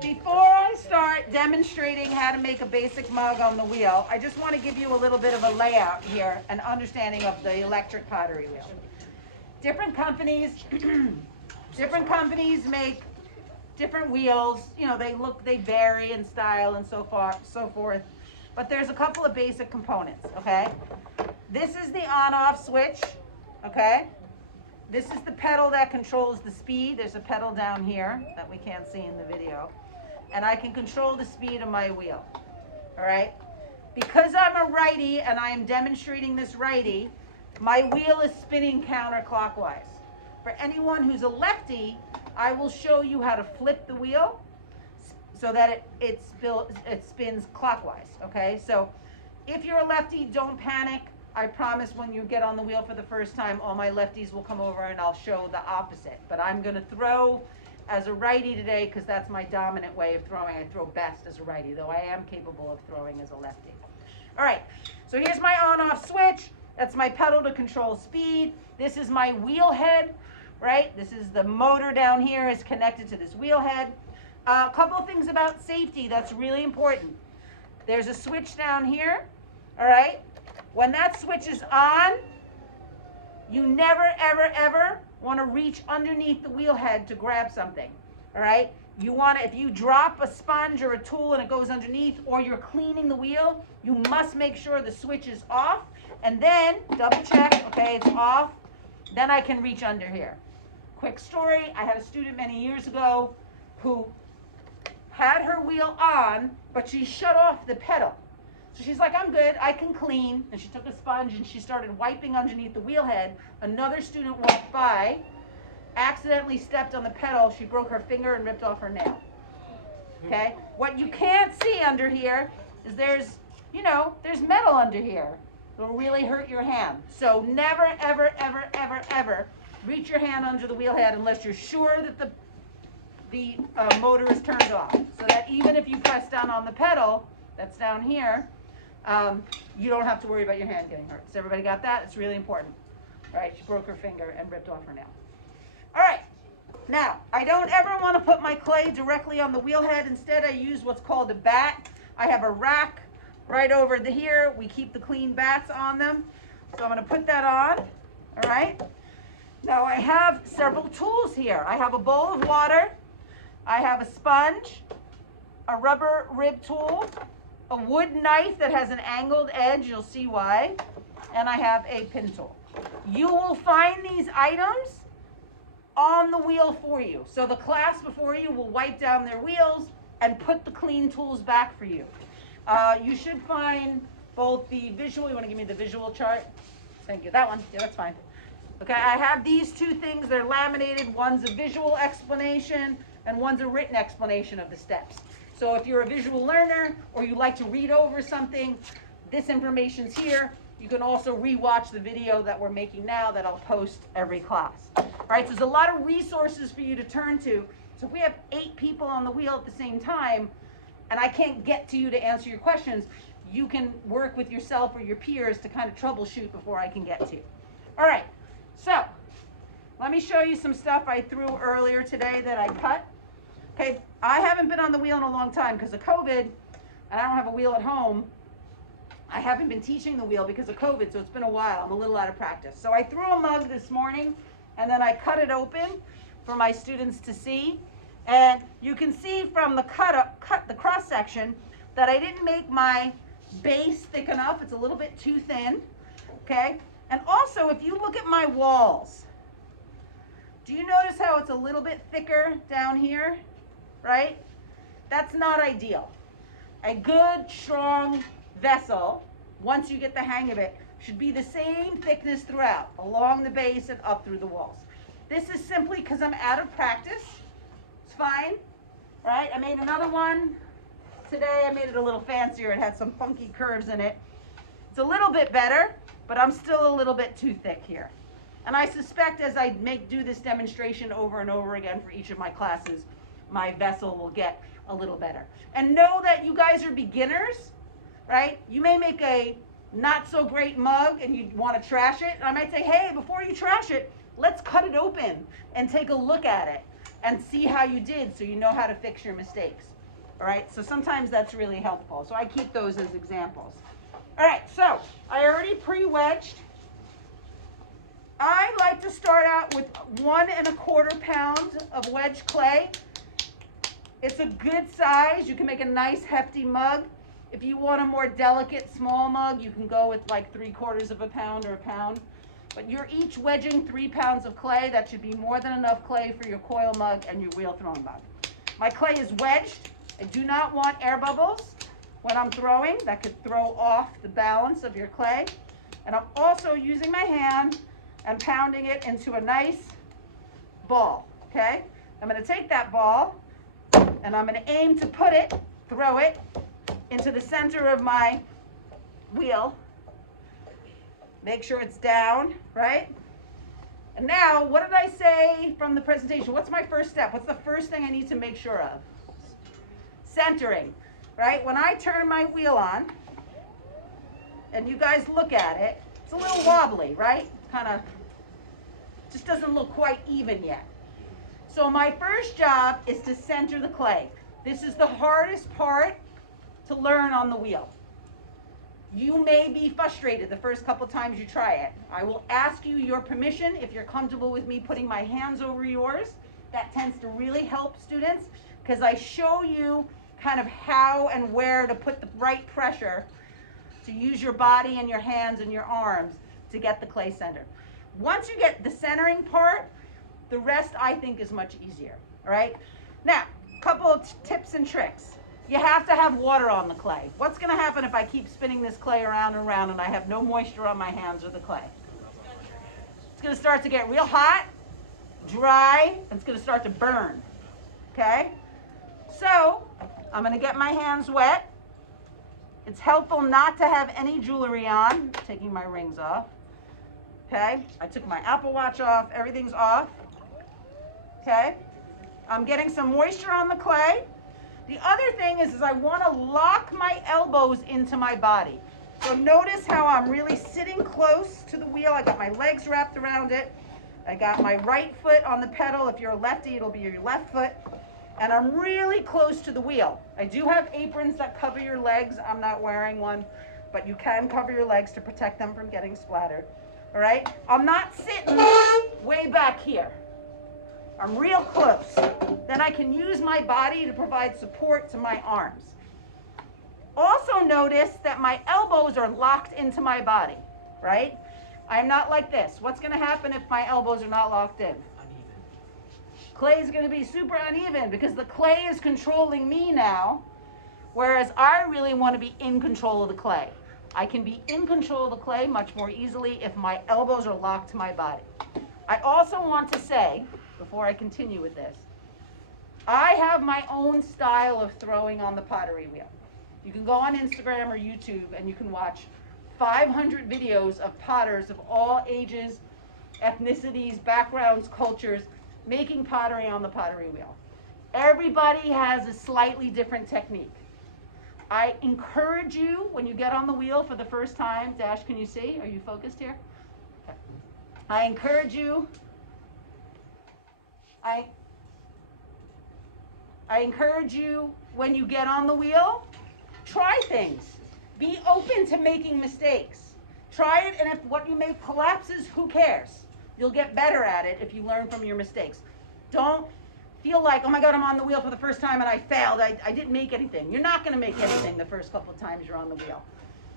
Before I start demonstrating how to make a basic mug on the wheel, I just want to give you a little bit of a layout here, an understanding of the electric pottery wheel. Different companies make different wheels. You know, they vary in style and so forth. But there's a couple of basic components, okay? This is the on-off switch, okay? This is the pedal that controls the speed. There's a pedal down here that we can't see in the video. And I can control the speed of my wheel, all right? Because I'm a righty and I am demonstrating this righty, my wheel is spinning counterclockwise. For anyone who's a lefty, I will show you how to flip the wheel so that it spins clockwise, okay? So if you're a lefty, don't panic. I promise when you get on the wheel for the first time, all my lefties will come over and I'll show the opposite. But I'm going to throw as a righty today because that's my dominant way of throwing. I throw best as a righty, though I am capable of throwing as a lefty. All right, so here's my on-off switch. That's my pedal to control speed. This is my wheel head, right? This is the motor down here is connected to this wheel head. A couple of things about safety that's really important. There's a switch down here, all right? When that switch is on, you never, ever, ever want to reach underneath the wheel head to grab something, all right? You want to, if you drop a sponge or a tool and it goes underneath, or you're cleaning the wheel, you must make sure the switch is off, and then double check, okay, it's off, then I can reach under here. Quick story, I had a student many years ago who had her wheel on, but she shut off the pedal. So she's like, I'm good, I can clean. And she took a sponge and she started wiping underneath the wheel head. Another student walked by, accidentally stepped on the pedal. She broke her finger and ripped off her nail. Okay? What you can't see under here is there's metal under here. It'll really hurt your hand. So never, ever, ever, ever, ever reach your hand under the wheel head unless you're sure that the motor is turned off. So that even if you press down on the pedal, that's down here, you don't have to worry about your hand getting hurt. So everybody got that? It's really important. All right, she broke her finger and ripped off her nail. All right, now, I don't ever want to put my clay directly on the wheel head. Instead, I use what's called a bat. I have a rack right over here. We keep the clean bats on them. So I'm going to put that on, all right? Now, I have several tools here. I have a bowl of water. I have a sponge, a rubber rib tool, a wood knife that has an angled edge, you'll see why, and I have a pin tool. You will find these items on the wheel for you. So the class before you will wipe down their wheels and put the clean tools back for you. You should find both the visual, you want to give me the visual chart? Thank you, that one, yeah, that's fine. Okay, I have these two things, they're laminated. One's a visual explanation and one's a written explanation of the steps. So if you're a visual learner or you like to read over something, this information's here. You can also re-watch the video that we're making now that I'll post every class. All right, so there's a lot of resources for you to turn to. So if we have 8 people on the wheel at the same time and I can't get to you to answer your questions, you can work with yourself or your peers to kind of troubleshoot before I can get to you. All right, so let me show you some stuff I threw earlier today that I cut. Okay, I haven't been on the wheel in a long time because of COVID, and I don't have a wheel at home. I haven't been teaching the wheel because of COVID, so it's been a while. I'm a little out of practice. So I threw a mug this morning, and then I cut it open for my students to see. And you can see from the the cross section that I didn't make my base thick enough. It's a little bit too thin, okay? And also, if you look at my walls, do you notice how it's a little bit thicker down here? Right? That's not ideal. A good, strong vessel, once you get the hang of it, should be the same thickness throughout, along the base and up through the walls. This is simply because I'm out of practice. It's fine, right? I made another one today. I made it a little fancier. It had some funky curves in it. It's a little bit better, but I'm still a little bit too thick here. And I suspect as I do this demonstration over and over again for each of my classes, my vessel will get a little better. And know that you guys are beginners, right? You may make a not so great mug and you want to trash it. And I might say, hey, before you trash it, let's cut it open and take a look at it. and see how you did so you know how to fix your mistakes. All right, so sometimes that's really helpful. So I keep those as examples. All right, so I already pre-wedged. I like to start out with 1 1/4 pounds of wedge clay. It's a good size. You can make a nice hefty mug. If you want a more delicate small mug, you can go with like 3/4 pound or a pound. But you're each wedging 3 pounds of clay. That should be more than enough clay for your coil mug and your wheel throwing mug. My clay is wedged. I do not want air bubbles when I'm throwing. That could throw off the balance of your clay. And I'm also using my hand and pounding it into a nice ball, okay? I'm going to take that ball and I'm going to aim to throw it into the center of my wheel. Make sure it's down, right? And now, what did I say from the presentation? What's my first step? What's the first thing I need to make sure of? Centering, right? When I turn my wheel on, and you guys look at it, it's a little wobbly, right? Kind of just doesn't look quite even yet. So my first job is to center the clay. This is the hardest part to learn on the wheel. You may be frustrated the first couple times you try it. I will ask you your permission if you're comfortable with me putting my hands over yours. That tends to really help students because I show you kind of how and where to put the right pressure to use your body and your hands and your arms to get the clay centered. Once you get the centering part, the rest I think is much easier, all right? Now, a couple of tips and tricks. You have to have water on the clay. What's gonna happen if I keep spinning this clay around and around and I have no moisture on my hands or the clay? It's gonna start to get real hot, dry, and it's gonna start to burn, okay? So, I'm gonna get my hands wet. It's helpful not to have any jewelry on. Taking my rings off. Okay, I took my Apple Watch off, everything's off. Okay, I'm getting some moisture on the clay. The other thing is I want to lock my elbows into my body. So notice how I'm really sitting close to the wheel. I got my legs wrapped around it. I got my right foot on the pedal. If you're a lefty, it'll be your left foot. And I'm really close to the wheel. I do have aprons that cover your legs. I'm not wearing one, but you can cover your legs to protect them from getting splattered. All right? I'm not sitting way back here. I'm real close. Then I can use my body to provide support to my arms. Also notice that my elbows are locked into my body, right? I'm not like this. What's going to happen if my elbows are not locked in? Clay is going to be super uneven because the clay is controlling me now, whereas I really want to be in control of the clay. I can be in control of the clay much more easily if my elbows are locked to my body. I also want to say, before I continue with this, I have my own style of throwing on the pottery wheel. You can go on Instagram or YouTube and you can watch 500 videos of potters of all ages, ethnicities, backgrounds, cultures, making pottery on the pottery wheel. Everybody has a slightly different technique. I encourage you, when you get on the wheel for the first time, Dash, can you see? Are you focused here? Okay. I encourage you, I encourage you, when you get on the wheel, try things. Be open to making mistakes. Try it, and if what you make collapses, who cares? You'll get better at it if you learn from your mistakes. Don't feel like, oh my God, I'm on the wheel for the first time and I failed. I didn't make anything. You're not going to make anything the first couple of times you're on the wheel.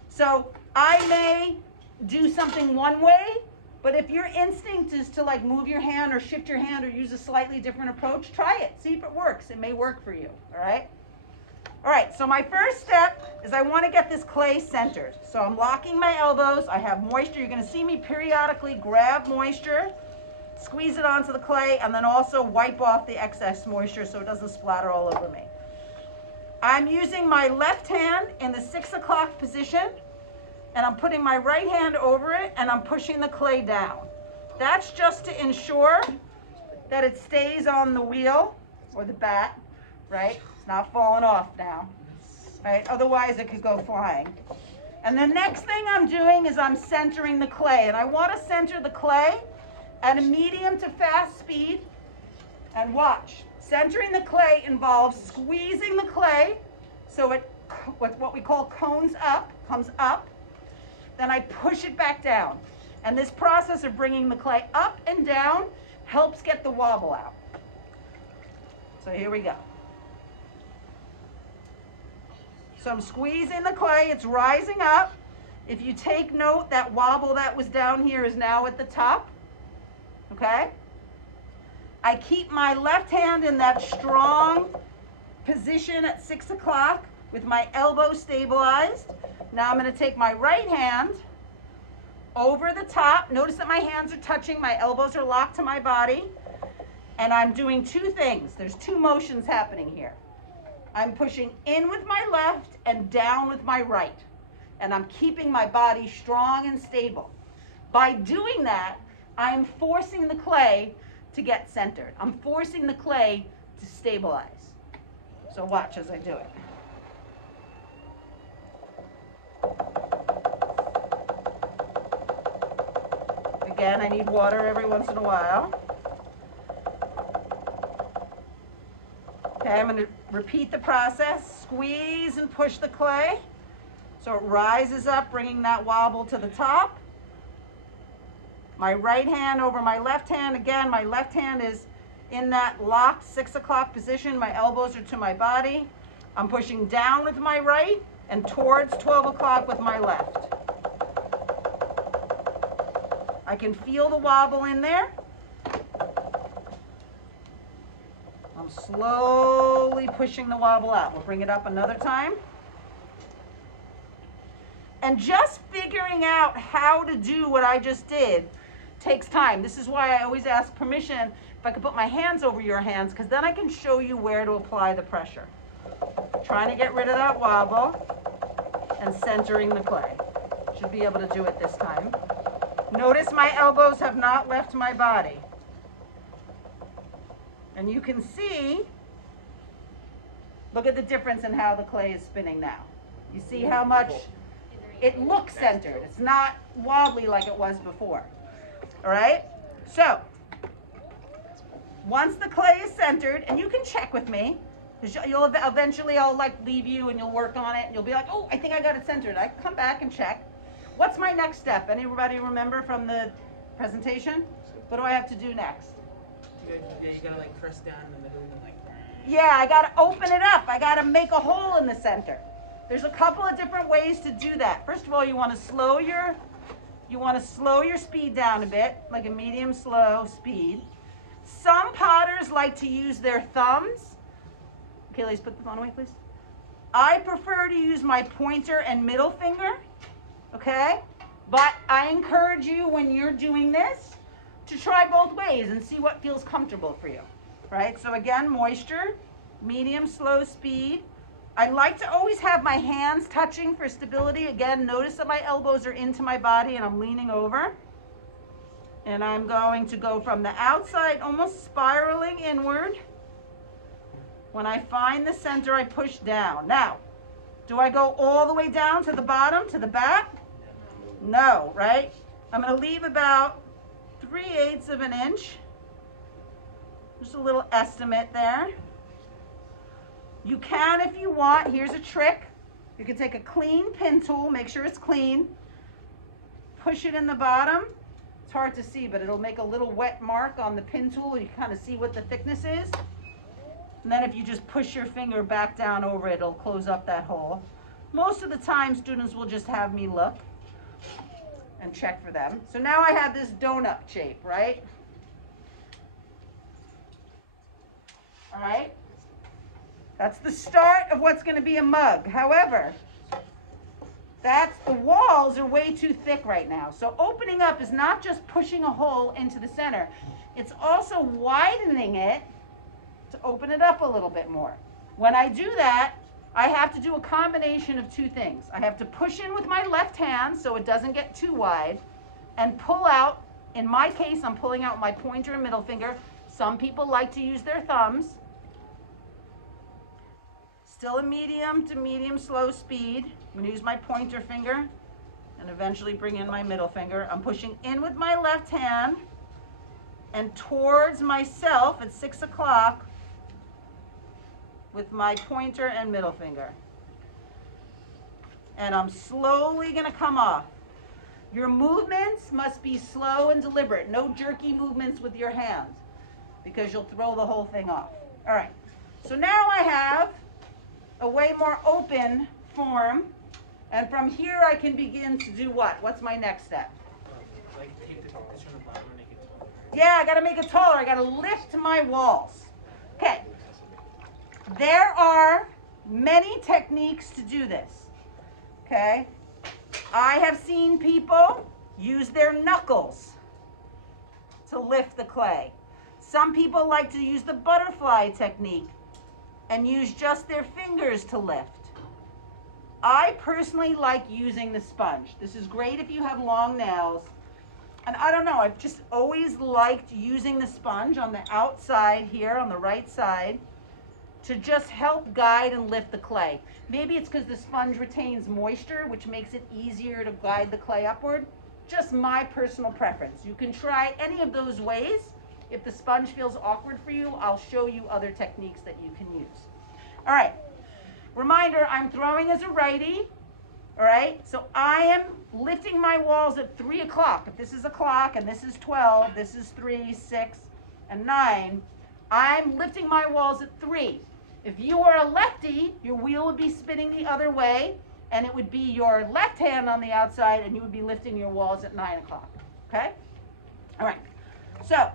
So I may do something one way, but if your instinct is to like move your hand or shift your hand or use a slightly different approach, try it. See if it works. It may work for you. All right? All right, so my first step is I want to get this clay centered. So I'm locking my elbows. I have moisture. You're going to see me periodically grab moisture, squeeze it onto the clay, and then also wipe off the excess moisture so it doesn't splatter all over me. I'm using my left hand in the 6 o'clock position, and I'm putting my right hand over it, and I'm pushing the clay down. That's just to ensure that it stays on the wheel or the bat, right? It's not falling off now, right? Otherwise it could go flying. And the next thing I'm doing is I'm centering the clay, and I want to center the clay at a medium to fast speed, And watch. Centering the clay involves squeezing the clay so it, what we call cones up, comes up. Then I push it back down. And this process of bringing the clay up and down helps get the wobble out. So here we go. So I'm squeezing the clay, it's rising up. If you take note, that wobble that was down here is now at the top, okay? I keep my left hand in that strong position at 6 o'clock with my elbow stabilized. Now I'm gonna take my right hand over the top. Notice that my hands are touching, my elbows are locked to my body. And I'm doing two things. There's two motions happening here. I'm pushing in with my left and down with my right. And I'm keeping my body strong and stable. By doing that, I'm forcing the clay to get centered. I'm forcing the clay to stabilize. So watch as I do it. Again, I need water every once in a while. Okay, I'm going to repeat the process. Squeeze and push the clay so it rises up, bringing that wobble to the top. My right hand over my left hand. Again, my left hand is in that locked 6 o'clock position. My elbows are to my body. I'm pushing down with my right and towards 12 o'clock with my left. I can feel the wobble in there. I'm slowly pushing the wobble out. We'll bring it up another time. And just figuring out how to do what I just did takes time. This is why I always ask permission if I could put my hands over your hands, because then I can show you where to apply the pressure. Trying to get rid of that wobble and centering the clay. Should be able to do it this time. Notice my elbows have not left my body. And you can see, look at the difference in how the clay is spinning now. You see how much it looks centered. It's not wobbly like it was before. All right? So, once the clay is centered, and you can check with me, because you'll eventually I'll like leave you and you'll work on it and you'll be like, oh, I think I got it centered. I come back and check. What's my next step? Anybody remember from the presentation? What do I have to do next? Yeah, you gotta like press down in the middle and like. Yeah, I gotta open it up. I gotta make a hole in the center. There's a couple of different ways to do that. First of all, you want to slow your speed down a bit, like a medium slow speed. Some potters like to use their thumbs. Okay, ladies, put the phone away, please. I prefer to use my pointer and middle finger, okay? But I encourage you when you're doing this to try both ways and see what feels comfortable for you, right? So again, moisture, medium slow speed. I like to always have my hands touching for stability. Again, notice that my elbows are into my body and I'm leaning over. And I'm going to go from the outside, almost spiraling inward. When I find the center, I push down. Now, do I go all the way down to the bottom, to the back? No, right? I'm going to leave about 3/8 of an inch. Just a little estimate there. You can, if you want, here's a trick. You can take a clean pin tool, make sure it's clean, push it in the bottom. It's hard to see, but it'll make a little wet mark on the pin tool. You can kind of see what the thickness is. And then if you just push your finger back down over it, it'll close up that hole. Most of the time, students will just have me look and check for them. So now I have this donut shape, right? All right? That's the start of what's going to be a mug. However, the walls are way too thick right now. So opening up is not just pushing a hole into the center. It's also widening it to open it up a little bit more. When I do that, I have to do a combination of two things. I have to push in with my left hand so it doesn't get too wide, and pull out. In my case, I'm pulling out my pointer and middle finger. Some people like to use their thumbs. Still a medium to medium slow speed. I'm going to use my pointer finger and eventually bring in my middle finger. I'm pushing in with my left hand and towards myself at 6 o'clock with my pointer and middle finger. And I'm slowly going to come off. Your movements must be slow and deliberate. No jerky movements with your hand because you'll throw the whole thing off. All right. So now I have a way more open form. And from here I can begin to do what? What's my next step? Like take this from the bottom and make it taller. Yeah, I got to make it taller. I got to lift my walls. Okay. There are many techniques to do this. Okay. I have seen people use their knuckles to lift the clay. Some people like to use the butterfly technique and use just their fingers to lift. I personally like using the sponge. This is great if you have long nails. And I don't know, I've just always liked using the sponge on the outside here, on the right side, to just help guide and lift the clay. Maybe it's because the sponge retains moisture, which makes it easier to guide the clay upward. Just my personal preference. You can try any of those ways. If the sponge feels awkward for you, I'll show you other techniques that you can use. All right. Reminder, I'm throwing as a righty. All right. So I am lifting my walls at 3 o'clock. If this is a clock and this is 12, this is 3, 6, and 9, I'm lifting my walls at 3. If you are a lefty, your wheel would be spinning the other way, and it would be your left hand on the outside, and you would be lifting your walls at 9 o'clock. Okay? All right. So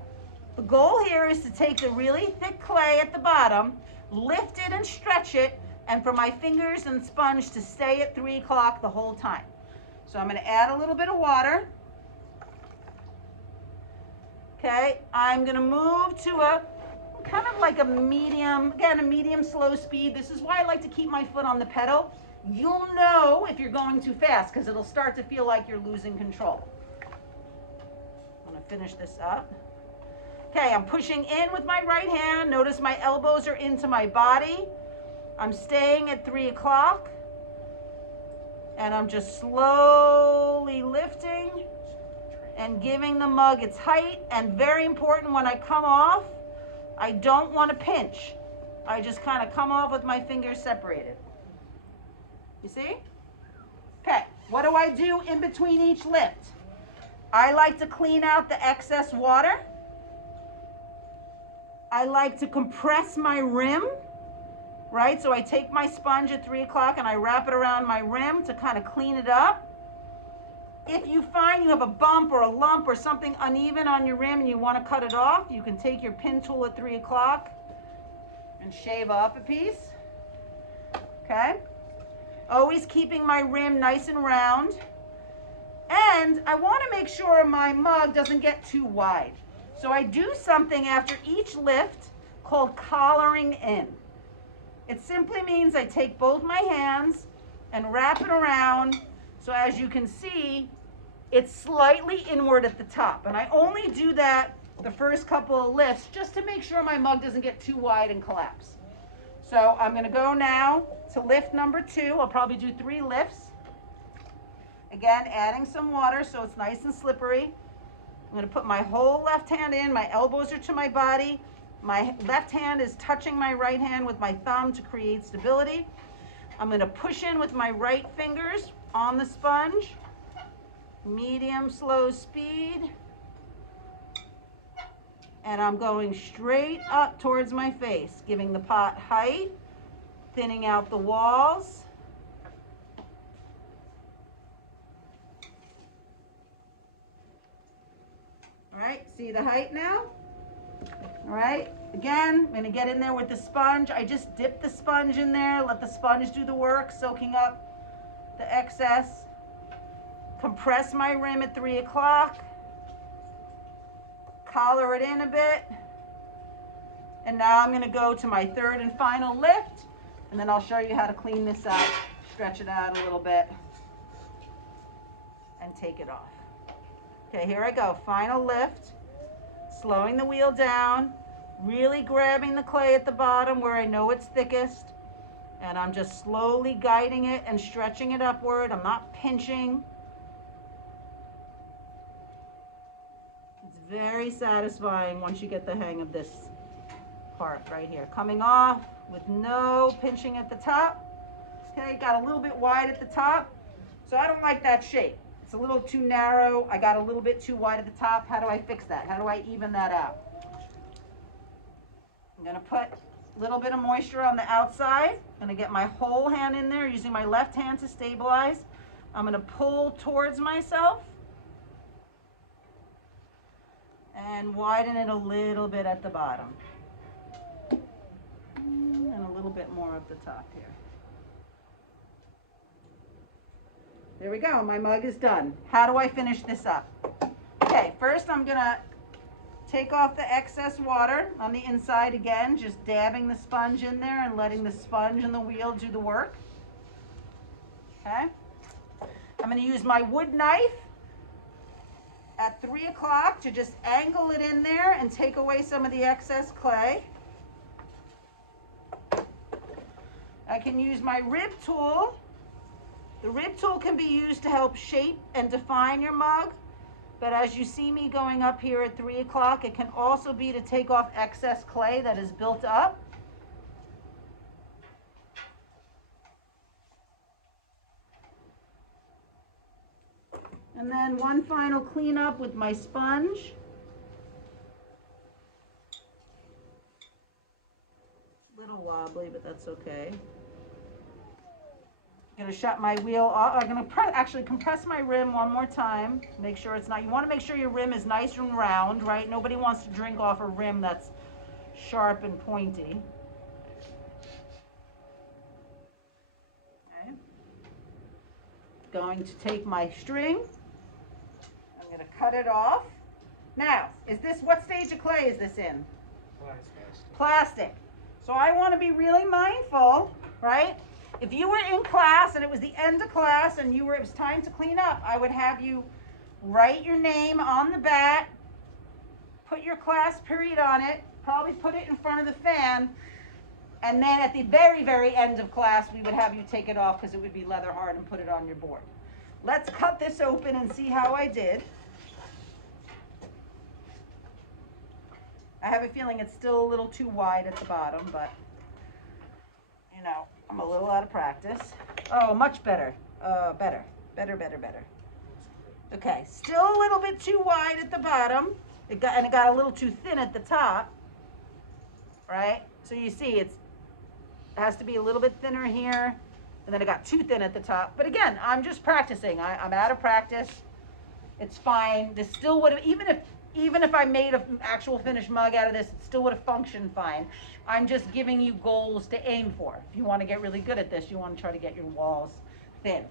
the goal here is to take the really thick clay at the bottom, lift it and stretch it, and for my fingers and sponge to stay at 3 o'clock the whole time. So I'm going to add a little bit of water. Okay, I'm going to move to a kind of like a medium, again, a medium slow speed. This is why I like to keep my foot on the pedal. You'll know if you're going too fast because it'll start to feel like you're losing control. I'm going to finish this up. Okay, I'm pushing in with my right hand. Notice my elbows are into my body. I'm staying at 3 o'clock. And I'm just slowly lifting and giving the mug its height. And very important, when I come off, I don't want to pinch. I just kind of come off with my fingers separated. You see? Okay, what do I do in between each lift? I like to clean out the excess water. I like to compress my rim, right? So I take my sponge at 3 o'clock and I wrap it around my rim to kind of clean it up. If you find you have a bump or a lump or something uneven on your rim and you want to cut it off, you can take your pin tool at 3 o'clock and shave off a piece. Okay? Always keeping my rim nice and round. And I want to make sure my mug doesn't get too wide. So I do something after each lift called collaring in. It simply means I take both my hands and wrap it around. So as you can see, it's slightly inward at the top. And I only do that the first couple of lifts just to make sure my mug doesn't get too wide and collapse. So I'm going to go now to lift number 2. I'll probably do 3 lifts. Again, adding some water so it's nice and slippery. I'm going to put my whole left hand in. My elbows are to my body. My left hand is touching my right hand with my thumb to create stability. I'm going to push in with my right fingers on the sponge. Medium, slow speed. And I'm going straight up towards my face, giving the pot height, thinning out the walls. All right, see the height now? All right, again, I'm going to get in there with the sponge. I just dip the sponge in there, let the sponge do the work, soaking up the excess. Compress my rim at 3 o'clock. Collar it in a bit. And now I'm going to go to my 3rd and final lift, and then I'll show you how to clean this out, stretch it out a little bit, and take it off. Okay, here I go. Final lift. Slowing the wheel down, really grabbing the clay at the bottom where I know it's thickest, and I'm just slowly guiding it and stretching it upward. I'm not pinching. It's very satisfying once you get the hang of this part right here. Coming off with no pinching at the top. Okay, got a little bit wide at the top. So I don't like that shape. It's a little too narrow. I got a little bit too wide at the top. How do I fix that? How do I even that out? I'm gonna put a little bit of moisture on the outside. I'm gonna get my whole hand in there using my left hand to stabilize. I'm gonna pull towards myself and widen it a little bit at the bottom. And a little bit more at the top here. There we go, my mug is done. How do I finish this up? Okay, first I'm gonna take off the excess water on the inside again, just dabbing the sponge in there and letting the sponge and the wheel do the work. Okay, I'm gonna use my wood knife at 3 o'clock to just angle it in there and take away some of the excess clay. I can use my rib tool. The rib tool can be used to help shape and define your mug, but as you see me going up here at 3 o'clock, it can also be to take off excess clay that is built up. And then one final cleanup with my sponge. A little wobbly, but that's okay. I'm gonna shut my wheel off. I'm gonna actually compress my rim one more time. Make sure it's not, you wanna make sure your rim is nice and round, right? Nobody wants to drink off a rim that's sharp and pointy. Okay. Going to take my string. I'm gonna cut it off. Now, what stage of clay is this in? Plastic. So I wanna be really mindful, right? If you were in class and it was the end of class and it was time to clean up, I would have you write your name on the back, put your class period on it, probably put it in front of the fan, and then at the very, very end of class, we would have you take it off because it would be leather hard and put it on your board. Let's cut this open and see how I did. I have a feeling it's still a little too wide at the bottom, but you know, I'm a little out of practice. Oh, much better. Better. Okay, still a little bit too wide at the bottom. It got a little too thin at the top, right? So you see, it has to be a little bit thinner here, and then it got too thin at the top. But again, I'm just practicing. I'm out of practice. It's fine. This still would have, even if I made an actual finished mug out of this, it still would have functioned fine. I'm just giving you goals to aim for. If you want to get really good at this, you want to try to get your walls thin.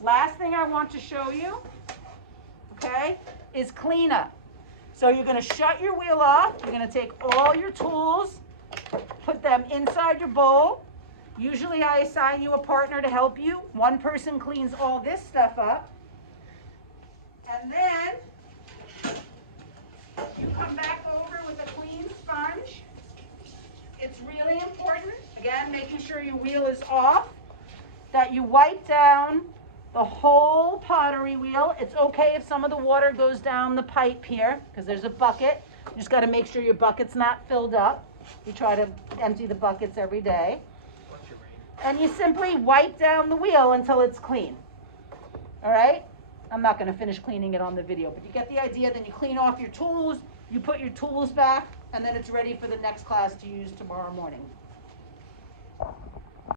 Last thing I want to show you, okay, is cleanup. So you're going to shut your wheel off. You're going to take all your tools, put them inside your bowl. Usually I assign you a partner to help you. One person cleans all this stuff up. And then you come back over with a clean sponge. It's really important, again, making sure your wheel is off, that you wipe down the whole pottery wheel. It's okay if some of the water goes down the pipe here, because there's a bucket. You just got to make sure your bucket's not filled up. We try to empty the buckets every day. And you simply wipe down the wheel until it's clean. All right? I'm not going to finish cleaning it on the video, but you get the idea. Then you clean off your tools, you put your tools back, and then it's ready for the next class to use tomorrow morning.